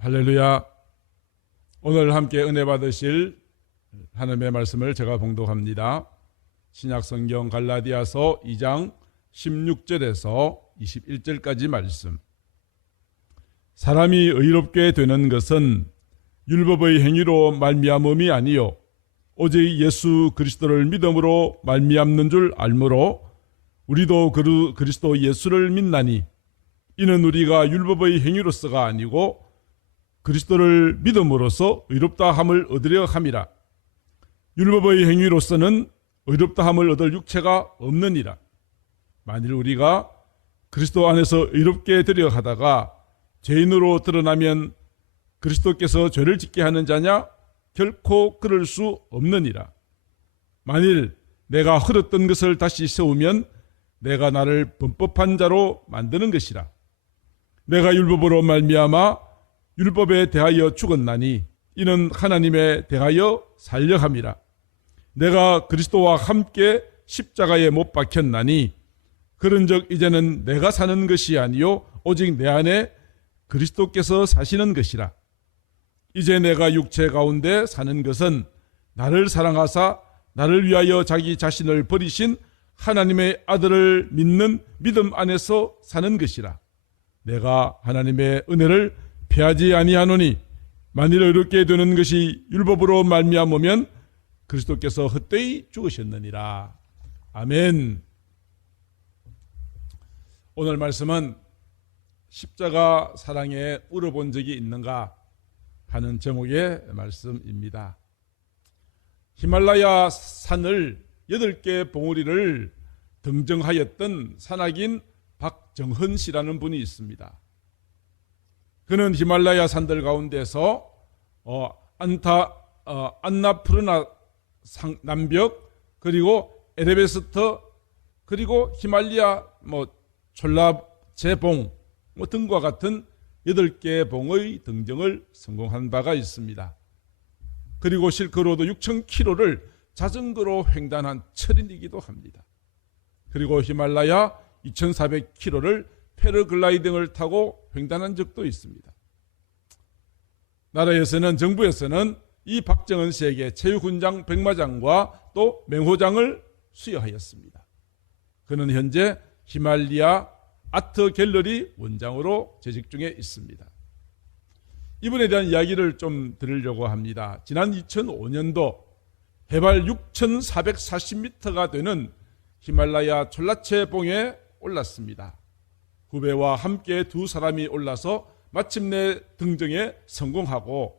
할렐루야. 오늘 함께 은혜 받으실 하나님의 말씀을 제가 봉독합니다. 신약성경 갈라디아서 2장 16절에서 21절까지 말씀. 사람이 의롭게 되는 것은 율법의 행위로 말미암음이 아니요 오직 예수 그리스도를 믿음으로 말미암는 줄 알므로 우리도 그리스도 예수를 믿나니 이는 우리가 율법의 행위로서가 아니고 그리스도를 믿음으로써 의롭다 함을 얻으려 함이라. 율법의 행위로서는 의롭다 함을 얻을 육체가 없느니라. 만일 우리가 그리스도 안에서 의롭게 되려 하다가 죄인으로 드러나면 그리스도께서 죄를 짓게 하는 자냐? 결코 그럴 수 없느니라. 만일 내가 헐었던 것을 다시 세우면 내가 나를 범법한 자로 만드는 것이라. 내가 율법으로 말미암아 율법에 대하여 죽었나니 이는 하나님에 대하여 살려 함이라. 내가 그리스도와 함께 십자가에 못 박혔나니 그런즉 이제는 내가 사는 것이 아니요 오직 내 안에 그리스도께서 사시는 것이라. 이제 내가 육체 가운데 사는 것은 나를 사랑하사 나를 위하여 자기 자신을 버리신 하나님의 아들을 믿는 믿음 안에서 사는 것이라. 내가 하나님의 은혜를 피하지 아니하노니 만일 의롭게 되는 것이 율법으로 말미암으면 그리스도께서 헛되이 죽으셨느니라. 아멘. 오늘 말씀은 십자가 사랑에 울어본 적이 있는가 하는 제목의 말씀입니다. 히말라야 산을 8개 봉우리를 등정하였던 산악인 박정헌 씨라는 분이 있습니다. 그는 히말라야 산들 가운데서 안나푸르나 남벽, 그리고 에베레스트, 그리고 히말라야 촐라제봉 등과 같은 8개 봉의 등정을 성공한 바가 있습니다. 그리고 실크로드 6,000km를 자전거로 횡단한 철인이기도 합니다. 그리고 히말라야 2,400km를 패러글라이딩을 타고 횡단한 적도 있습니다. 나라에서는, 정부에서는 이 박정헌 씨에게 체육훈장 백마장과 또 맹호장을 수여하였습니다. 그는 현재 히말라야 아트 갤러리 원장으로 재직 중에 있습니다. 이분에 대한 이야기를 좀 들으려고 합니다. 지난 2005년도 해발 6,440m가 되는 히말라야 촐라체봉에 올랐습니다. 후배와 함께 두 사람이 올라서 마침내 등정에 성공하고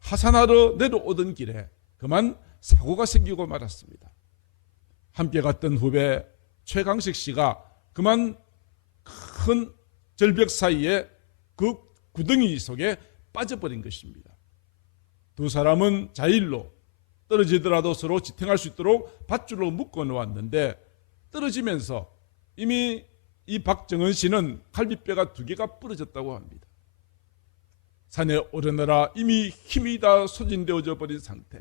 하산하러 내려오던 길에 그만 사고가 생기고 말았습니다. 함께 갔던 후배 최강식 씨가 그만 큰 절벽 사이에 그 구덩이 속에 빠져버린 것입니다. 두 사람은 자일로 떨어지더라도 서로 지탱할 수 있도록 밧줄로 묶어 놓았는데 떨어지면서 이미 이 박정헌 씨는 갈비뼈가 2개가 부러졌다고 합니다. 산에 오르느라 이미 힘이 다 소진되어져 버린 상태.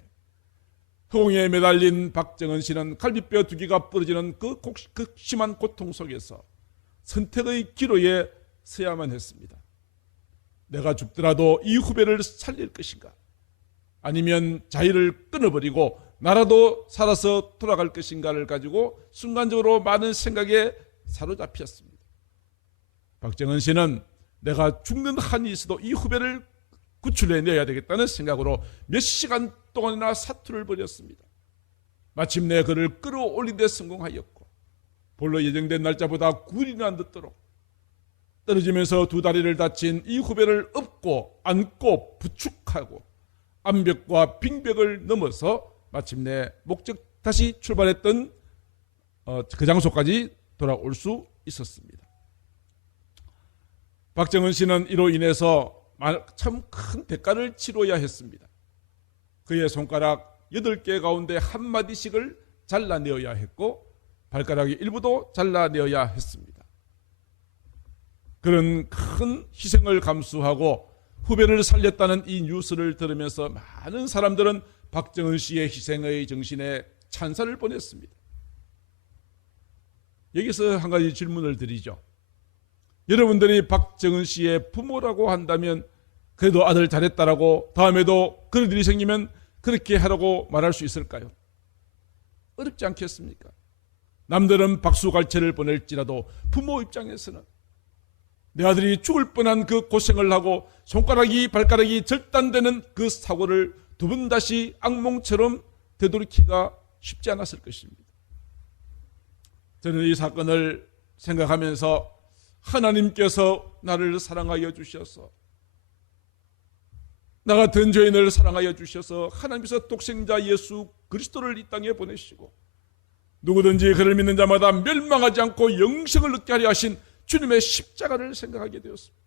허공에 매달린 박정헌 씨는 갈비뼈 2개가 부러지는 그 극심한 고통 속에서 선택의 기로에 서야만 했습니다. 내가 죽더라도 이 후배를 살릴 것인가? 아니면 자의를 끊어버리고 나라도 살아서 돌아갈 것인가를 가지고 순간적으로 많은 생각에 사로잡혔습니다. 박정헌 씨는 내가 죽는 한이 있어도 이 후배를 구출해내야 되겠다는 생각으로 몇 시간 동안이나 사투를 벌였습니다. 마침내 그를 끌어올린 데 성공하였고 본래 예정된 날짜보다 9일이나 늦도록 떨어지면서 두 다리를 다친 이 후배를 업고 안고 부축하고 암벽과 빙벽을 넘어서 마침내 목적 다시 출발했던 그 장소까지 돌아올 수 있었습니다. 박정헌 씨는 이로 인해서 참 큰 대가를 치러야 했습니다. 그의 손가락 8개 가운데 한마디씩을 잘라내어야 했고 발가락의 일부도 잘라내어야 했습니다. 그런 큰 희생을 감수하고 후배를 살렸다는 이 뉴스를 들으면서 많은 사람들은 박정헌 씨의 희생의 정신에 찬사를 보냈습니다. 여기서 한 가지 질문을 드리죠. 여러분들이 박정헌 씨의 부모라고 한다면 그래도 아들 잘했다라고 다음에도 그런 일이 생기면 그렇게 하라고 말할 수 있을까요? 어렵지 않겠습니까? 남들은 박수갈채를 보낼지라도 부모 입장에서는 내 아들이 죽을 뻔한 그 고생을 하고 손가락이 발가락이 절단되는 그 사고를 두 번 다시 악몽처럼 되돌이키기가 쉽지 않았을 것입니다. 저는 이 사건을 생각하면서 하나님께서 나를 사랑하여 주셔서 나 같은 죄인을 사랑하여 주셔서 하나님께서 독생자 예수 그리스도를 이 땅에 보내시고 누구든지 그를 믿는 자마다 멸망하지 않고 영생을 얻게 하려 하신 주님의 십자가를 생각하게 되었습니다.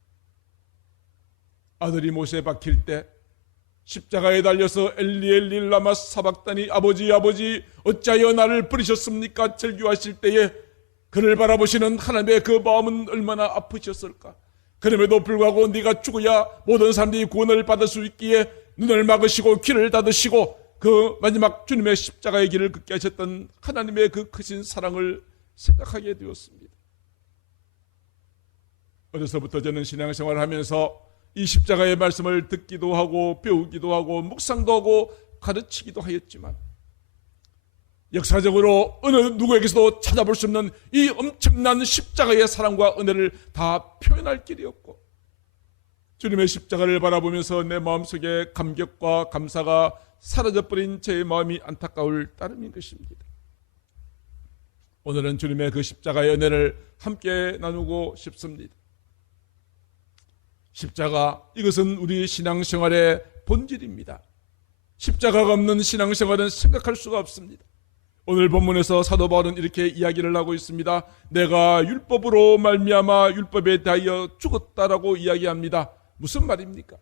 아들이 못에 박힐 때 십자가에 달려서 엘리 엘리 라마 사박다니 아버지 아버지 어찌하여 나를 버리셨습니까? 절규하실 때에 그를 바라보시는 하나님의 그 마음은 얼마나 아프셨을까? 그럼에도 불구하고 네가 죽어야 모든 사람들이 구원을 받을 수 있기에 눈을 막으시고 귀를 닫으시고 그 마지막 주님의 십자가의 길을 걷게 하셨던 하나님의 그 크신 사랑을 생각하게 되었습니다. 어려서부터 저는 신앙생활을 하면서 이 십자가의 말씀을 듣기도 하고 배우기도 하고 묵상도 하고 가르치기도 하였지만 역사적으로 어느 누구에게서도 찾아볼 수 없는 이 엄청난 십자가의 사랑과 은혜를 다 표현할 길이 없고 주님의 십자가를 바라보면서 내 마음속에 감격과 감사가 사라져버린 제 마음이 안타까울 따름인 것입니다. 오늘은 주님의 그 십자가의 은혜를 함께 나누고 싶습니다. 십자가, 이것은 우리 신앙생활의 본질입니다. 십자가가 없는 신앙생활은 생각할 수가 없습니다. 오늘 본문에서 사도 바울은 이렇게 이야기를 하고 있습니다. 내가 율법으로 말미암아 율법에 대하여 죽었다라고 이야기합니다. 무슨 말입니까?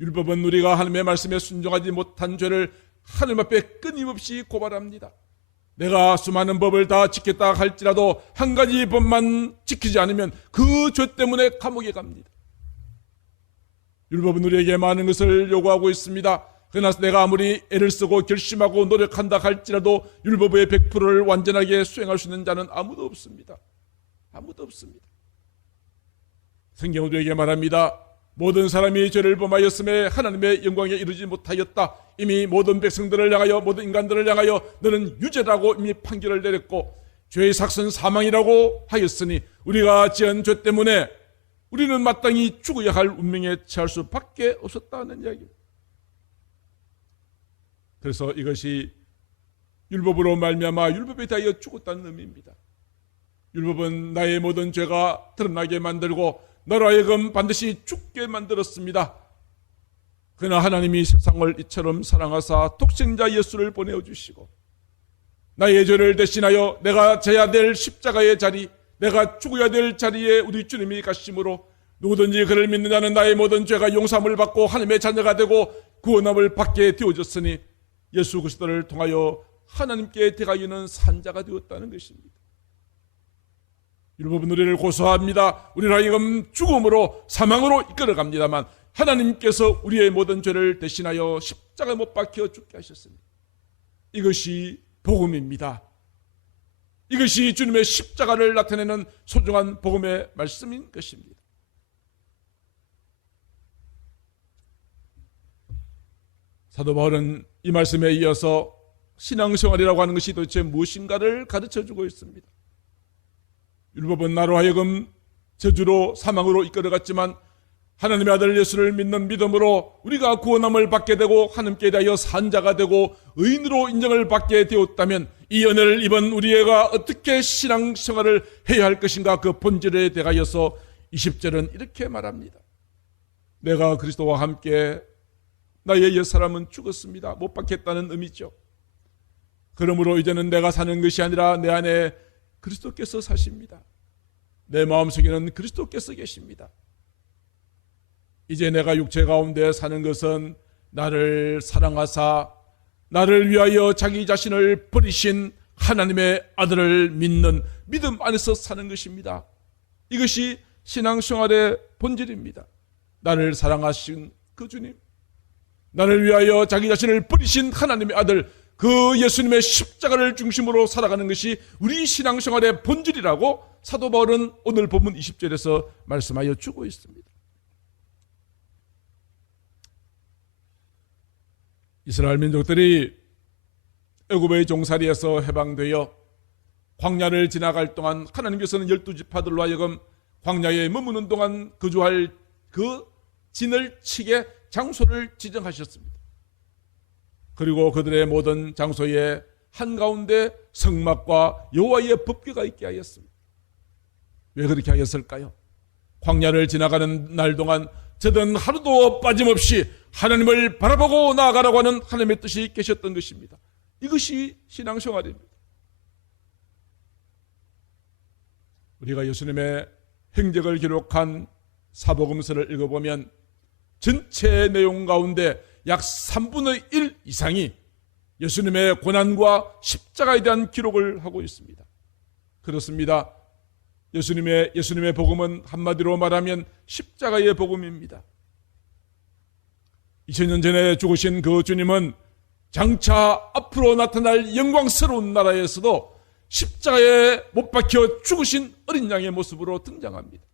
율법은 우리가 하나님의 말씀에 순종하지 못한 죄를 하나님 앞에 끊임없이 고발합니다. 내가 수많은 법을 다 지켰다 할지라도 한 가지 법만 지키지 않으면 그 죄 때문에 감옥에 갑니다. 율법은 우리에게 많은 것을 요구하고 있습니다. 그러나 내가 아무리 애를 쓰고 결심하고 노력한다 할지라도 율법의 100%를 완전하게 수행할 수 있는 자는 아무도 없습니다. 아무도 없습니다. 성경은 우리에게 말합니다. 모든 사람이 죄를 범하였음에 하나님의 영광에 이르지 못하였다. 이미 모든 백성들을 향하여 모든 인간들을 향하여 너는 유죄라고 이미 판결을 내렸고 죄의 삭은 사망이라고 하였으니 우리가 지은 죄 때문에 우리는 마땅히 죽어야 할 운명에 처할 수밖에 없었다는 이야기입니다. 그래서 이것이 율법으로 말미암아 율법에 대하여 죽었다는 의미입니다. 율법은 나의 모든 죄가 드러나게 만들고 너로 하여금 반드시 죽게 만들었습니다. 그러나 하나님이 세상을 이처럼 사랑하사 독생자 예수를 보내주시고 나의 죄를 대신하여 내가 져야 될 십자가의 자리, 내가 죽어야 될 자리에 우리 주님이 가심으로 누구든지 그를 믿는 자는 나의 모든 죄가 용서함을 받고 하나님의 자녀가 되고 구원함을 받게 되어졌으니 예수 그리스도를 통하여 하나님께 대가이는 산자가 되었다는 것입니다. 율법은 우리를 고소합니다. 우리를 하여금 죽음으로 사망으로 이끌어갑니다만 하나님께서 우리의 모든 죄를 대신하여 십자가에 못 박혀 죽게 하셨습니다. 이것이 복음입니다. 이것이 주님의 십자가를 나타내는 소중한 복음의 말씀인 것입니다. 사도 바울은 이 말씀에 이어서 신앙생활이라고 하는 것이 도대체 무엇인가를 가르쳐주고 있습니다. 율법은 나로 하여금 저주로 사망으로 이끌어갔지만 하나님의 아들 예수를 믿는 믿음으로 우리가 구원함을 받게 되고 하나님께 대하여 산자가 되고 의인으로 인정을 받게 되었다면 이 은혜를 입은 우리가 어떻게 신앙생활을 해야 할 것인가, 그 본질에 대하여서 20절은 이렇게 말합니다. 내가 그리스도와 함께 나의 옛사람은 죽었습니다. 못 박혔다는 의미죠. 그러므로 이제는 내가 사는 것이 아니라 내 안에 그리스도께서 사십니다. 내 마음속에는 그리스도께서 계십니다. 이제 내가 육체 가운데 사는 것은 나를 사랑하사 나를 위하여 자기 자신을 버리신 하나님의 아들을 믿는 믿음 안에서 사는 것입니다. 이것이 신앙생활의 본질입니다. 나를 사랑하신 그 주님, 나를 위하여 자기 자신을 버리신 하나님의 아들, 그 예수님의 십자가를 중심으로 살아가는 것이 우리 신앙생활의 본질이라고 사도 바울은 오늘 본문 20절에서 말씀하여 주고 있습니다. 이스라엘 민족들이 애굽의 종살이에서 해방되어 광야를 지나갈 동안 하나님께서는 12지파들로 하여금 광야에 머무는 동안 거주할 그 진을 치게 장소를 지정하셨습니다. 그리고 그들의 모든 장소에 한가운데 성막과 여호와의 법궤가 있게 하였습니다. 왜 그렇게 하였을까요? 광야를 지나가는 날 동안 저들은 하루도 빠짐없이 하나님을 바라보고 나아가라고 하는 하나님의 뜻이 계셨던 것입니다. 이것이 신앙생활입니다. 우리가 예수님의 행적을 기록한 사복음서를 읽어보면 전체 내용 가운데 약 3분의 1 이상이 예수님의 고난과 십자가에 대한 기록을 하고 있습니다. 그렇습니다. 예수님의 복음은 한마디로 말하면 십자가의 복음입니다. 2000년 전에 죽으신 그 주님은 장차 앞으로 나타날 영광스러운 나라에서도 십자가에 못 박혀 죽으신 어린 양의 모습으로 등장합니다.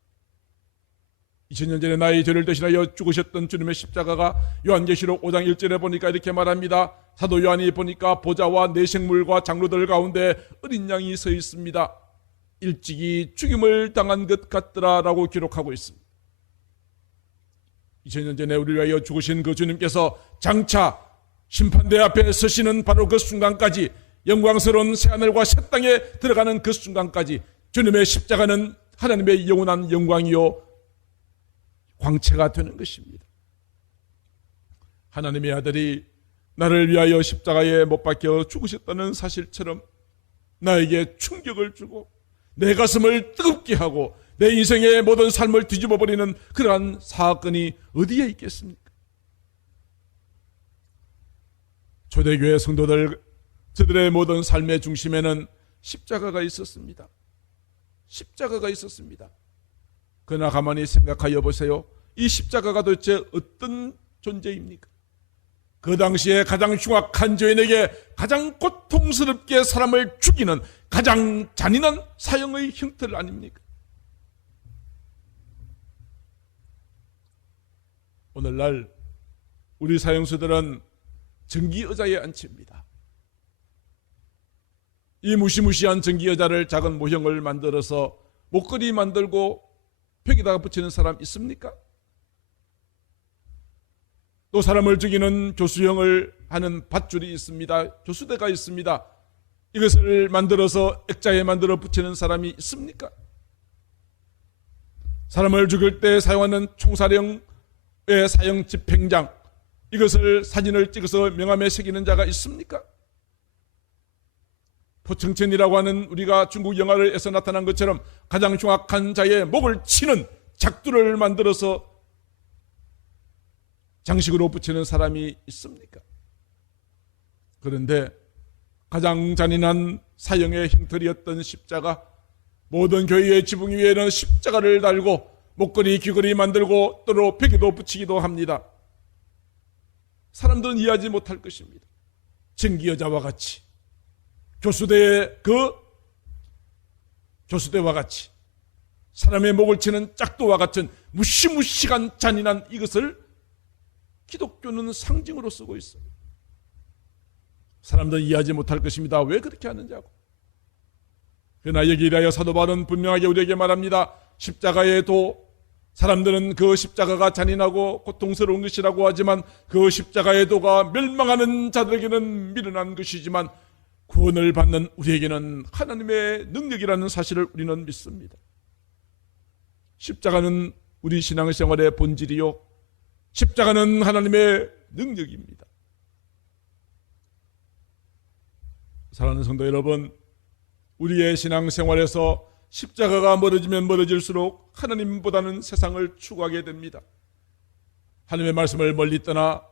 2000년 전에 나의 죄를 대신하여 죽으셨던 주님의 십자가가 요한계시록 5장 1절에 보니까 이렇게 말합니다. 사도 요한이 보니까 보좌와 내생물과 장로들 가운데 어린 양이 서 있습니다. 일찍이 죽임을 당한 것 같더라 라고 기록하고 있습니다. 2000년 전에 우리를 위하여 죽으신 그 주님께서 장차 심판대 앞에 서시는 바로 그 순간까지, 영광스러운 새하늘과 새 땅에 들어가는 그 순간까지 주님의 십자가는 하나님의 영원한 영광이요 광채가 되는 것입니다. 하나님의 아들이 나를 위하여 십자가에 못 박혀 죽으셨다는 사실처럼 나에게 충격을 주고 내 가슴을 뜨겁게 하고 내 인생의 모든 삶을 뒤집어버리는 그러한 사건이 어디에 있겠습니까? 초대교회 성도들, 저들의 모든 삶의 중심에는 십자가가 있었습니다. 십자가가 있었습니다. 그러나 가만히 생각하여 보세요. 이 십자가가 도대체 어떤 존재입니까? 그 당시에 가장 흉악한 죄인에게 가장 고통스럽게 사람을 죽이는 가장 잔인한 사형의 형태를 아닙니까? 오늘날 우리 사형수들은 전기의자에 앉힙니다. 이 무시무시한 전기의자를 작은 모형을 만들어서 목걸이 만들고 벽에다가 붙이는 사람 있습니까? 또 사람을 죽이는 교수형을 하는 밧줄이 있습니다. 교수대가 있습니다. 이것을 만들어서 액자에 만들어 붙이는 사람이 있습니까? 사람을 죽일 때 사용하는 총사령의 사형 집행장, 이것을 사진을 찍어서 명함에 새기는 자가 있습니까? 포청천이라고 하는 우리가 중국 영화에서 나타난 것처럼 가장 흉악한 자의 목을 치는 작두를 만들어서 장식으로 붙이는 사람이 있습니까? 그런데 가장 잔인한 사형의 형틀이었던 십자가, 모든 교회의 지붕 위에는 십자가를 달고 목걸이, 귀걸이 만들고 또는 벽에도 붙이기도 합니다. 사람들은 이해하지 못할 것입니다. 전기여자와 같이, 교수대의 그 교수대와 같이, 사람의 목을 치는 짝도와 같은 무시무시한 잔인한 이것을 기독교는 상징으로 쓰고 있어요. 사람들은 이해하지 못할 것입니다. 왜 그렇게 하는지하고. 그러나 여기에 대하여 사도 바울은 분명하게 우리에게 말합니다. 십자가에도 사람들은 그 십자가가 잔인하고 고통스러운 것이라고 하지만 그 십자가의 도가 멸망하는 자들에게는 미련한 것이지만 구원을 받는 우리에게는 하나님의 능력이라는 사실을 우리는 믿습니다. 십자가는 우리 신앙생활의 본질이요, 십자가는 하나님의 능력입니다. 사랑하는 성도 여러분, 우리의 신앙생활에서 십자가가 멀어지면 멀어질수록 하나님보다는 세상을 추구하게 됩니다. 하나님의 말씀을 멀리 떠나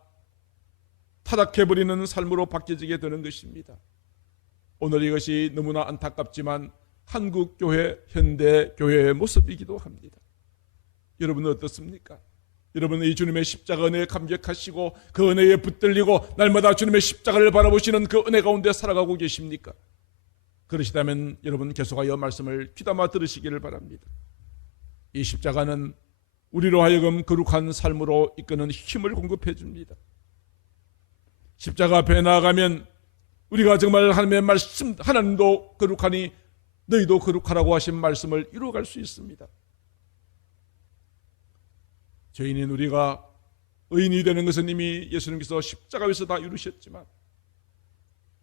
타락해버리는 삶으로 바뀌어지게 되는 것입니다. 오늘 이것이 너무나 안타깝지만 한국교회, 현대교회의 모습이기도 합니다. 여러분은 어떻습니까? 여러분은 이 주님의 십자가 은혜에 감격하시고 그 은혜에 붙들리고 날마다 주님의 십자가를 바라보시는 그 은혜 가운데 살아가고 계십니까? 그러시다면 여러분 계속하여 말씀을 귀담아 들으시기를 바랍니다. 이 십자가는 우리로 하여금 거룩한 삶으로 이끄는 힘을 공급해 줍니다. 십자가 앞에 나아가면 우리가 정말 하나님의 말씀, 하나님도 거룩하니 너희도 거룩하라고 하신 말씀을 이루어갈 수 있습니다. 죄인인 우리가 의인이 되는 것은 이미 예수님께서 십자가에서 다 이루셨지만,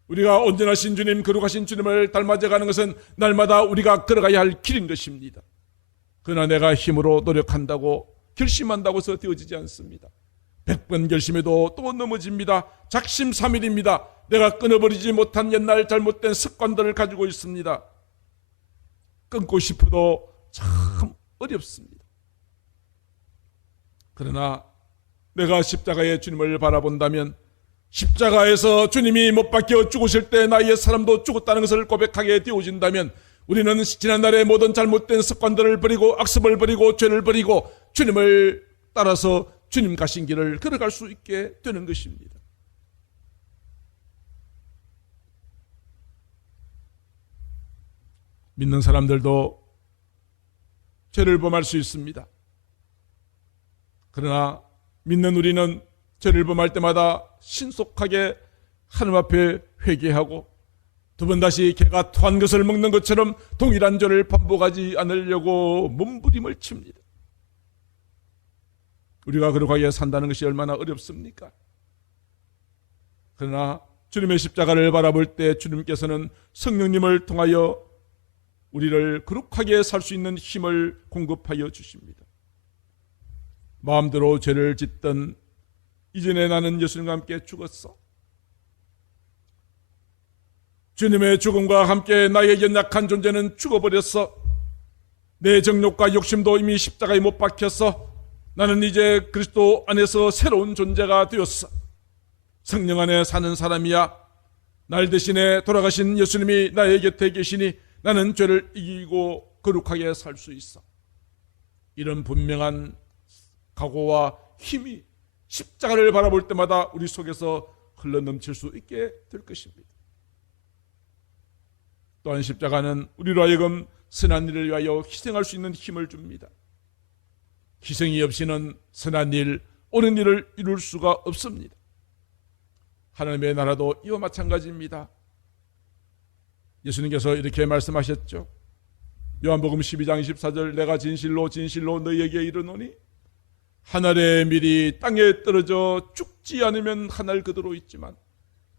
우리가 온전하신 주님, 거룩하신 주님을 닮아져가는 것은 날마다 우리가 걸어가야 할 길인 것입니다. 그러나 내가 힘으로 노력한다고 결심한다고 해서 되어지지 않습니다. 100번 결심해도 또 넘어집니다. 작심삼일입니다. 내가 끊어버리지 못한 옛날 잘못된 습관들을 가지고 있습니다. 끊고 싶어도 참 어렵습니다. 그러나 내가 십자가의 주님을 바라본다면, 십자가에서 주님이 못 박혀 죽으실 때 나의 사람도 죽었다는 것을 고백하게 되어진다면, 우리는 지난날의 모든 잘못된 습관들을 버리고 악습을 버리고 죄를 버리고 주님을 따라서 주님 가신 길을 걸어갈 수 있게 되는 것입니다. 믿는 사람들도 죄를 범할 수 있습니다. 그러나 믿는 우리는 죄를 범할 때마다 신속하게 하나님 앞에 회개하고 두 번 다시 개가 토한 것을 먹는 것처럼 동일한 죄를 반복하지 않으려고 몸부림을 칩니다. 우리가 거룩하게 산다는 것이 얼마나 어렵습니까? 그러나 주님의 십자가를 바라볼 때 주님께서는 성령님을 통하여 우리를 거룩하게 살 수 있는 힘을 공급하여 주십니다. 마음대로 죄를 짓던 이전에 나는 예수님과 함께 죽었어. 주님의 죽음과 함께 나의 연약한 존재는 죽어버렸어. 내 정욕과 욕심도 이미 십자가에 못 박혔어. 나는 이제 그리스도 안에서 새로운 존재가 되었어. 성령 안에 사는 사람이야. 날 대신에 돌아가신 예수님이 나의 곁에 계시니 나는 죄를 이기고 거룩하게 살 수 있어. 이런 분명한 각오와 힘이 십자가를 바라볼 때마다 우리 속에서 흘러넘칠 수 있게 될 것입니다. 또한 십자가는 우리로 하여금 선한 일을 위하여 희생할 수 있는 힘을 줍니다. 희생이 없이는 선한 일, 옳은 일을 이룰 수가 없습니다. 하나님의 나라도 이와 마찬가지입니다. 예수님께서 이렇게 말씀하셨죠. 요한복음 12장 24절, 내가 진실로 진실로 너희에게 이르노니 하늘의 밀이 땅에 떨어져 죽지 않으면 하늘 그대로 있지만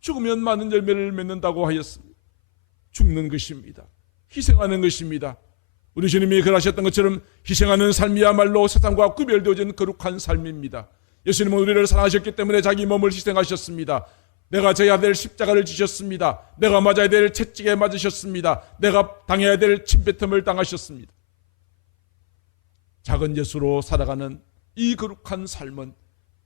죽으면 많은 열매를 맺는다고 하였습니다. 죽는 것입니다. 희생하는 것입니다. 우리 주님이 그러하셨던 것처럼 희생하는 삶이야말로 세상과 구별되어진 거룩한 삶입니다. 예수님은 우리를 사랑하셨기 때문에 자기 몸을 희생하셨습니다. 내가 져야 될 십자가를 지셨습니다. 내가 맞아야 될 채찍에 맞으셨습니다. 내가 당해야 될 침뱉음을 당하셨습니다. 작은 예수로 살아가는 이 거룩한 삶은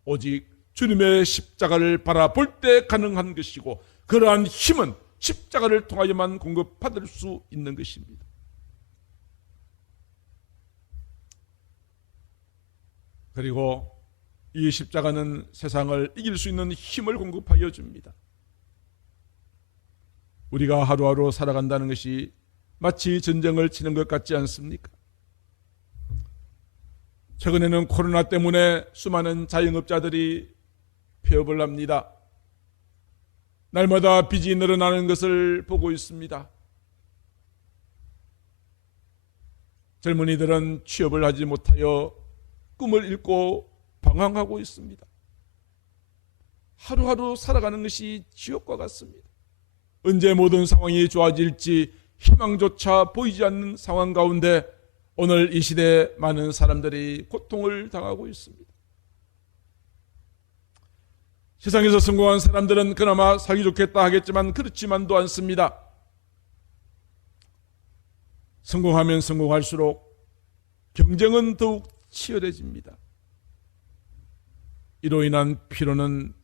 오직 주님의 십자가를 바라볼 때 가능한 것이고, 그러한 힘은 십자가를 통하여만 공급받을 수 있는 것입니다. 그리고 이 십자가는 세상을 이길 수 있는 힘을 공급하여 줍니다. 우리가 하루하루 살아간다는 것이 마치 전쟁을 치는 것 같지 않습니까? 최근에는 코로나 때문에 수많은 자영업자들이 폐업을 합니다. 날마다 빚이 늘어나는 것을 보고 있습니다. 젊은이들은 취업을 하지 못하여 꿈을 잃고 방황하고 있습니다. 하루하루 살아가는 것이 지옥과 같습니다. 언제 모든 상황이 좋아질지 희망조차 보이지 않는 상황 가운데 오늘 이 시대에 많은 사람들이 고통을 당하고 있습니다. 세상에서 성공한 사람들은 그나마 살기 좋겠다 하겠지만 그렇지만도 않습니다. 성공하면 성공할수록 경쟁은 더욱 치열해집니다. 이로 인한 피로는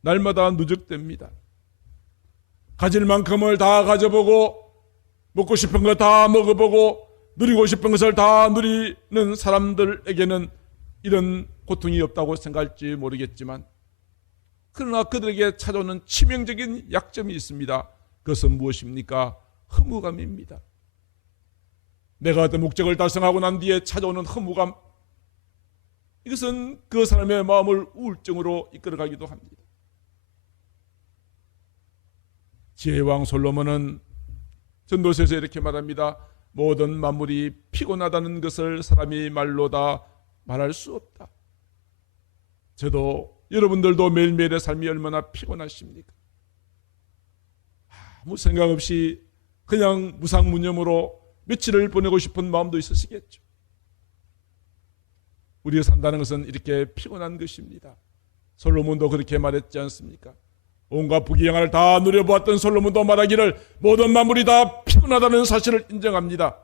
날마다 누적됩니다. 가질 만큼을 다 가져보고 먹고 싶은 거 다 먹어보고 누리고 싶은 것을 다 누리는 사람들에게는 이런 고통이 없다고 생각할지 모르겠지만, 그러나 그들에게 찾아오는 치명적인 약점이 있습니다. 그것은 무엇입니까? 허무감입니다. 내가 어떤 목적을 달성하고 난 뒤에 찾아오는 허무감, 이것은 그 사람의 마음을 우울증으로 이끌어가기도 합니다. 지혜의 왕 솔로몬은 전도서에서 이렇게 말합니다. 모든 만물이 피곤하다는 것을 사람이 말로 다 말할 수 없다. 저도 여러분들도 매일매일의 삶이 얼마나 피곤하십니까? 아무 생각 없이 그냥 무상무념으로 며칠을 보내고 싶은 마음도 있으시겠죠. 우리가 산다는 것은 이렇게 피곤한 것입니다. 솔로몬도 그렇게 말했지 않습니까? 온갖 부귀영화를 다 누려보았던 솔로몬도 말하기를 모든 만물이 다 피곤하다는 사실을 인정합니다.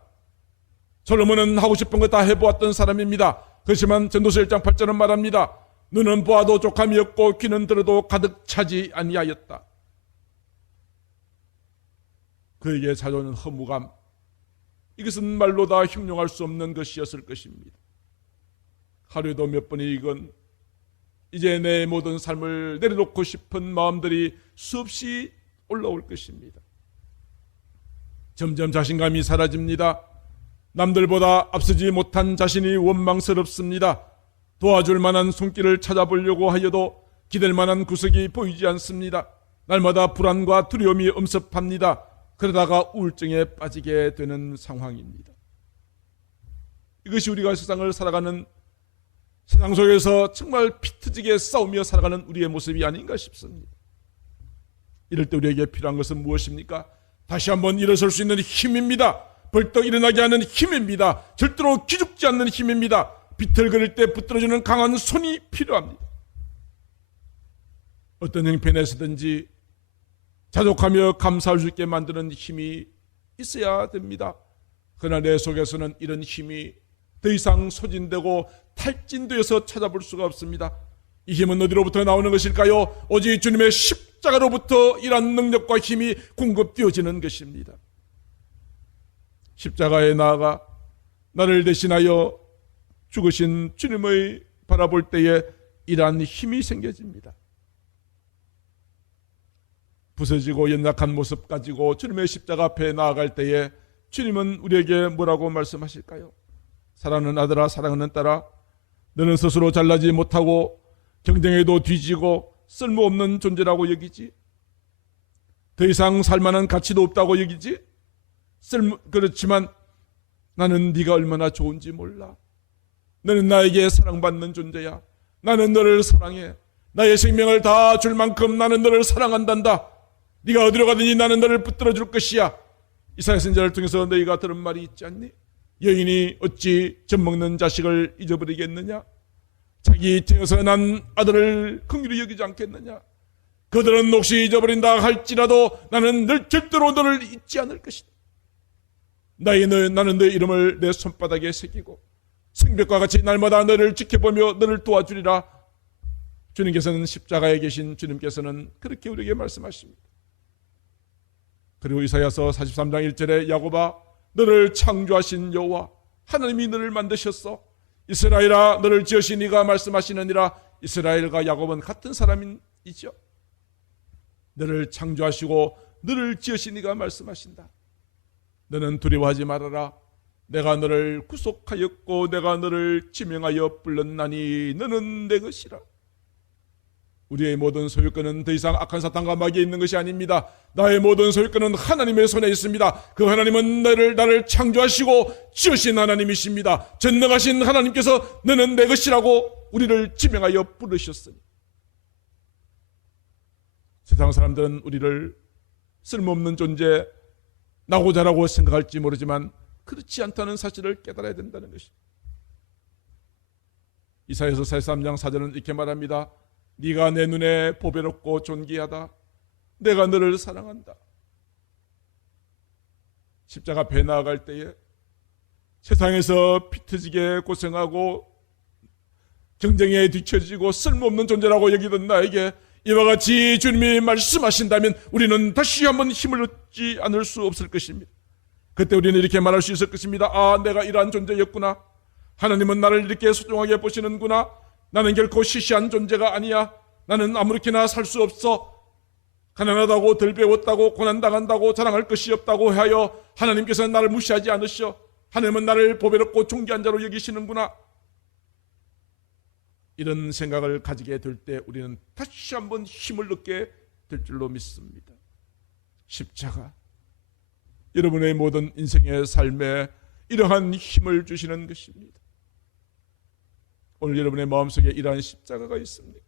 솔로몬은 하고 싶은 거 다 해보았던 사람입니다. 그렇지만 전도서 1장 8절은 말합니다. 눈은 보아도 족함이 없고 귀는 들어도 가득 차지 아니하였다. 그에게 찾아오는 허무감, 이것은 말로 다 형용할 수 없는 것이었을 것입니다. 하루에도 몇 번이 이건 이제 내 모든 삶을 내려놓고 싶은 마음들이 수없이 올라올 것입니다. 점점 자신감이 사라집니다. 남들보다 앞서지 못한 자신이 원망스럽습니다. 도와줄 만한 손길을 찾아보려고 하여도 기댈 만한 구석이 보이지 않습니다. 날마다 불안과 두려움이 엄습합니다. 그러다가 우울증에 빠지게 되는 상황입니다. 이것이 우리가 세상을 살아가는, 세상 속에서 정말 피터지게 싸우며 살아가는 우리의 모습이 아닌가 싶습니다. 이럴 때 우리에게 필요한 것은 무엇입니까? 다시 한번 일어설 수 있는 힘입니다. 벌떡 일어나게 하는 힘입니다. 절대로 기죽지 않는 힘입니다. 비틀거릴 때 붙들어주는 강한 손이 필요합니다. 어떤 형편에서든지 자족하며 감사할 수 있게 만드는 힘이 있어야 됩니다. 그러나 내 속에서는 이런 힘이 더 이상 소진되고 탈진되어서 찾아볼 수가 없습니다. 이 힘은 어디로부터 나오는 것일까요? 오직 주님의 십자가로부터 이런 능력과 힘이 공급되어지는 것입니다. 십자가에 나아가 나를 대신하여 죽으신 주님의 바라볼 때에 이러한 힘이 생겨집니다. 부서지고 연약한 모습 가지고 주님의 십자가 앞에 나아갈 때에 주님은 우리에게 뭐라고 말씀하실까요? 사랑하는 아들아, 사랑하는 딸아, 너는 스스로 잘나지 못하고 경쟁에도 뒤지고 쓸모없는 존재라고 여기지? 더 이상 살만한 가치도 없다고 여기지? 그렇지만 나는 네가 얼마나 좋은지 몰라. 너는 나에게 사랑받는 존재야. 나는 너를 사랑해. 나의 생명을 다 줄 만큼 나는 너를 사랑한단다. 네가 어디로 가든지 나는 너를 붙들어 줄 것이야. 이사야 선지자를 통해서 너희가 들은 말이 있지 않니? 여인이 어찌 젖먹는 자식을 잊어버리겠느냐? 자기 태어서 난 아들을 긍휼히 여기지 않겠느냐? 그들은 혹시 잊어버린다 할지라도 나는 절대로 너를 잊지 않을 것이다. 나는 너의 이름을 내 손바닥에 새기고 성벽과 같이 날마다 너를 지켜보며 너를 도와주리라. 주님께서는 십자가에 계신 주님께서는 그렇게 우리에게 말씀하십니다. 그리고 이사야서 43장 1절에 야곱아, 너를 창조하신 여호와 하나님이 너를 만드셨어. 이스라엘아, 너를 지으신 이가 말씀하시느니라. 이스라엘과 야곱은 같은 사람이죠. 너를 창조하시고 너를 지으신 이가 말씀하신다. 너는 두려워하지 말아라. 내가 너를 구속하였고 내가 너를 지명하여 불렀나니 너는 내 것이라. 우리의 모든 소유권은 더 이상 악한 사탄과 마귀에 있는 것이 아닙니다. 나의 모든 소유권은 하나님의 손에 있습니다. 그 하나님은 나를 창조하시고 지으신 하나님이십니다. 전능하신 하나님께서 너는 내 것이라고 우리를 지명하여 부르셨으니, 세상 사람들은 우리를 쓸모없는 존재, 나고 자라고 생각할지 모르지만 그렇지 않다는 사실을 깨달아야 된다는 것입니다. 이사야서 43장 4절은 이렇게 말합니다. 네가 내 눈에 보배롭고 존귀하다. 내가 너를 사랑한다. 십자가 앞에 나아갈 때에 세상에서 피터지게 고생하고 경쟁에 뒤처지고 쓸모없는 존재라고 여기던 나에게 이와 같이 주님이 말씀하신다면 우리는 다시 한번 힘을 얻지 않을 수 없을 것입니다. 그때 우리는 이렇게 말할 수 있을 것입니다. 아, 내가 이러한 존재였구나. 하나님은 나를 이렇게 소중하게 보시는구나. 나는 결코 시시한 존재가 아니야. 나는 아무렇게나 살 수 없어. 가난하다고 덜 배웠다고 고난당한다고 자랑할 것이 없다고 하여 하나님께서는 나를 무시하지 않으셔. 하나님은 나를 보배롭고 존귀한 자로 여기시는구나. 이런 생각을 가지게 될 때 우리는 다시 한번 힘을 얻게 될 줄로 믿습니다. 십자가, 여러분의 모든 인생의 삶에 이러한 힘을 주시는 것입니다. 오늘 여러분의 마음속에 이러한 십자가가 있습니까?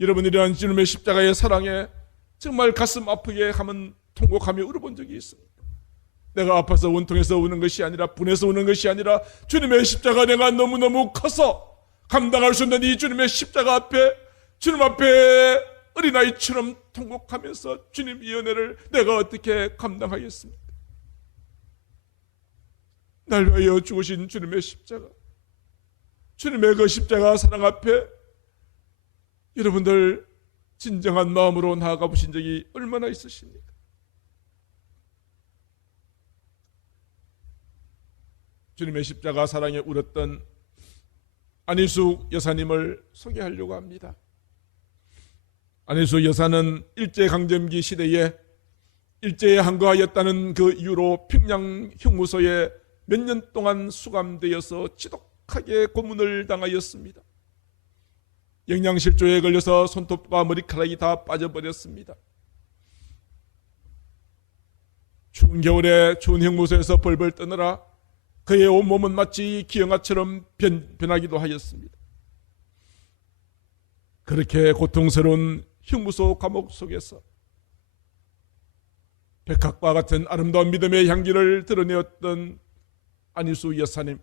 여러분 이러한 주님의 십자가의 사랑에 정말 가슴 아프게 하면 통곡하며 울어본 적이 있습니까? 내가 아파서 원통해서 우는 것이 아니라 분해서 우는 것이 아니라 주님의 십자가 내가 너무너무 커서 감당할 수 없는 이 주님의 십자가 앞에, 주님 앞에 어린아이처럼 통곡하면서 주님 이 은혜를 내가 어떻게 감당하겠습니까? 날 위하여 죽으신 주님의 십자가, 주님의 그 십자가 사랑 앞에 여러분들 진정한 마음으로 나아가 보신 적이 얼마나 있으십니까? 주님의 십자가 사랑에 울었던 안희숙 여사님을 소개하려고 합니다. 안희숙 여사는 일제강점기 시대에 일제에 항거하였다는 그 이유로 평양 형무소에 몇 년 동안 수감되어서 지독하게 고문을 당하였습니다. 영양실조에 걸려서 손톱과 머리카락이 다 빠져버렸습니다. 추운 겨울에 추운 형무소에서 벌벌 떠느라 그의 온몸은 마치 기영아처럼 변하기도 하였습니다. 그렇게 고통스러운 형무소 감옥 속에서 백합과 같은 아름다운 믿음의 향기를 드러내었던 안희숙 여사님,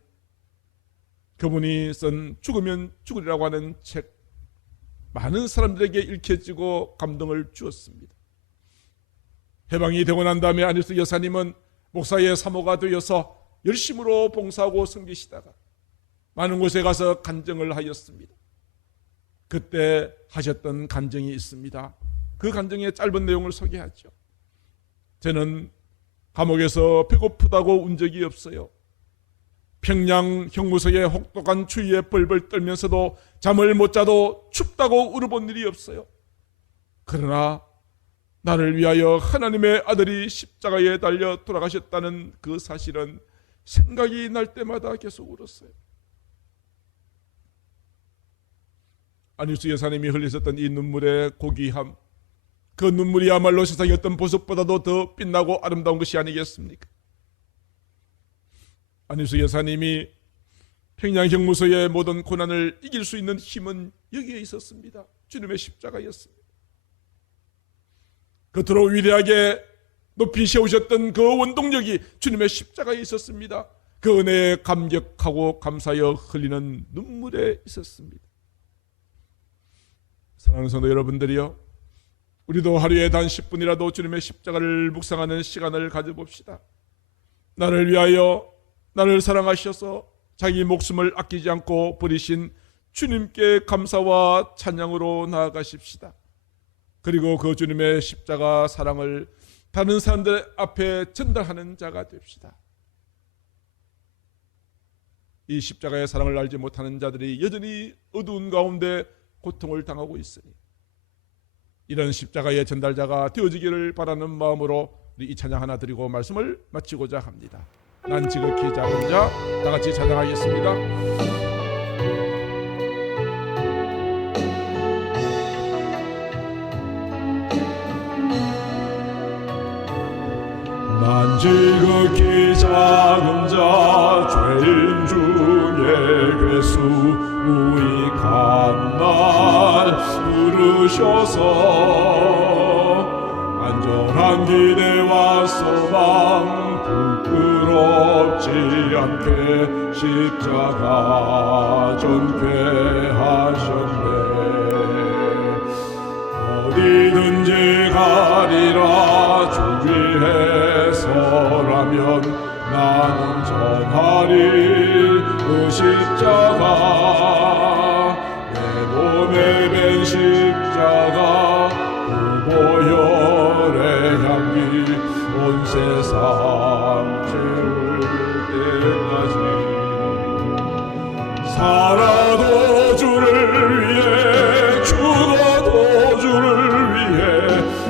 그분이 쓴 죽으면 죽으리라고 하는 책, 많은 사람들에게 읽혀지고 감동을 주었습니다. 해방이 되고 난 다음에 안희숙 여사님은 목사의 사모가 되어서 열심으로 봉사하고 섬기시다가 많은 곳에 가서 간증을 하였습니다. 그때 하셨던 간증이 있습니다. 그 간증의 짧은 내용을 소개하죠. 저는 감옥에서 배고프다고 운 적이 없어요. 평양 형무소의 혹독한 추위에 벌벌 떨면서도 잠을 못 자도 춥다고 울어본 일이 없어요. 그러나 나를 위하여 하나님의 아들이 십자가에 달려 돌아가셨다는 그 사실은 생각이 날 때마다 계속 울었어요. 안희숙 여사님이 흘리셨던 이 눈물의 고귀함, 그 눈물이야말로 세상의 어떤 보석보다도 더 빛나고 아름다운 것이 아니겠습니까? 안희숙 여사님이 평양 형무소의 모든 고난을 이길 수 있는 힘은 여기에 있었습니다. 주님의 십자가였습니다. 그토록 위대하게 높이 세우셨던 그 원동력이 주님의 십자가에 있었습니다. 그 은혜에 감격하고 감사하여 흘리는 눈물에 있었습니다. 사랑하는 성도 여러분들이요, 우리도 하루에 단 10분이라도 주님의 십자가를 묵상하는 시간을 가져봅시다. 나를 위하여, 나를 사랑하셔서 자기 목숨을 아끼지 않고 버리신 주님께 감사와 찬양으로 나아가십시다. 그리고 그 주님의 십자가 사랑을 다른 사람들 앞에 전달하는 자가 됩시다. 이 십자가의 사랑을 알지 못하는 자들이 여전히 어두운 가운데 고통을 당하고 있으니 이런 십자가의 전달자가 되어지기를 바라는 마음으로 우리 이 찬양 하나 드리고 말씀을 마치고자 합니다. 난 지극히 작은 자, 다 같이 찬양하겠습니다. 난 지극히 작은 자, 죄인 중에 괴수 우익한 날 부르셔서 안전한 기대와 소망 부끄럽지 않게 십자가 전케 하셨네. 어디든지 가리라 주 위에 서라면 나는 전하리 그 십자가. 내 몸에 밴 십자가 그 보혈의 향기 온 세상 채울 때까지 살아도 주를 위해 죽어도 주를 위해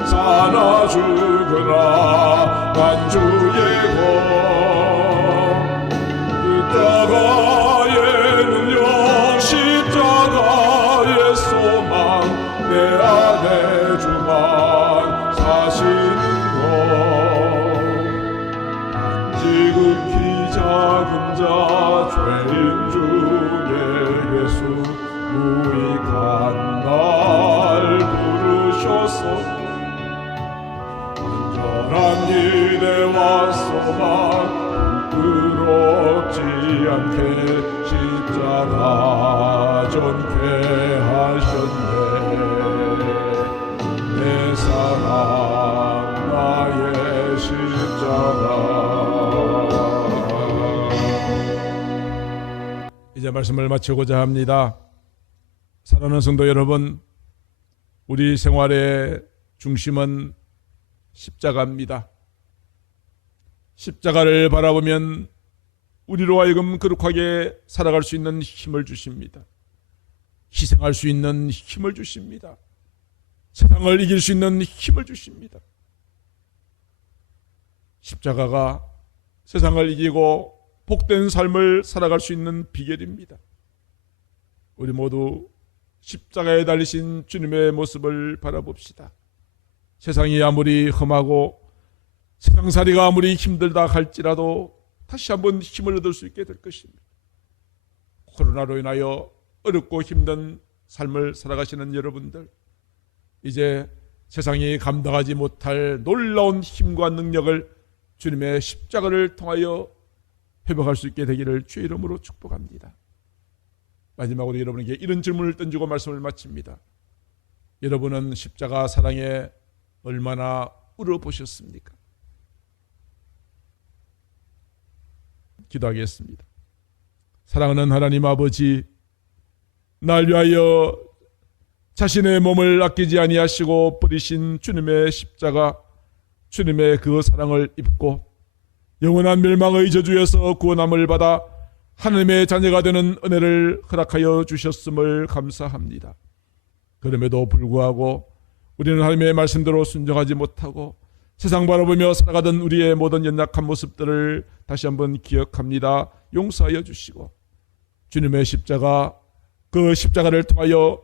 사나 죽으나 난 주의 것. 십자가의 능력 십자가의 소망 내 안에 주만 않게 십자가 전케 하셨네. 내 사랑 나의 십자가. 이제 말씀을 마치고자 합니다. 사랑하는 성도 여러분, 우리 생활의 중심은 십자가입니다. 십자가를 바라보면 우리로 하여금 거룩하게 살아갈 수 있는 힘을 주십니다. 희생할 수 있는 힘을 주십니다. 세상을 이길 수 있는 힘을 주십니다. 십자가가 세상을 이기고 복된 삶을 살아갈 수 있는 비결입니다. 우리 모두 십자가에 달리신 주님의 모습을 바라봅시다. 세상이 아무리 험하고 세상살이가 아무리 힘들다 할지라도 다시 한번 힘을 얻을 수 있게 될 것입니다. 코로나로 인하여 어렵고 힘든 삶을 살아가시는 여러분들, 이제 세상이 감당하지 못할 놀라운 힘과 능력을 주님의 십자가를 통하여 회복할 수 있게 되기를 주의 이름으로 축복합니다. 마지막으로 여러분에게 이런 질문을 던지고 말씀을 마칩니다. 여러분은 십자가 사랑에 얼마나 울어보셨습니까? 기도하겠습니다. 사랑하는 하나님 아버지, 날 위하여 자신의 몸을 아끼지 아니하시고 버리신 주님의 십자가, 주님의 그 사랑을 입고 영원한 멸망의 저주에서 구원함을 받아 하나님의 자녀가 되는 은혜를 허락하여 주셨음을 감사합니다. 그럼에도 불구하고 우리는 하나님의 말씀대로 순종하지 못하고 세상 바라보며 살아가던 우리의 모든 연약한 모습들을 다시 한번 기억합니다. 용서하여 주시고 주님의 십자가, 그 십자가를 통하여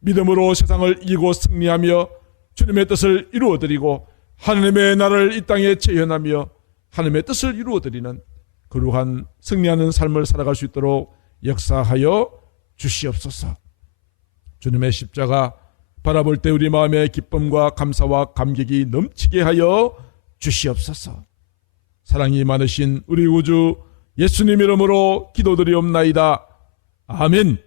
믿음으로 세상을 이기고 승리하며 주님의 뜻을 이루어드리고 하나님의 나라를 이 땅에 재현하며 하나님의 뜻을 이루어드리는 거룩한 승리하는 삶을 살아갈 수 있도록 역사하여 주시옵소서. 주님의 십자가 바라볼 때 우리 마음의 기쁨과 감사와 감격이 넘치게 하여 주시옵소서. 사랑이 많으신 우리 구주 예수님 이름으로 기도드리옵나이다. 아멘.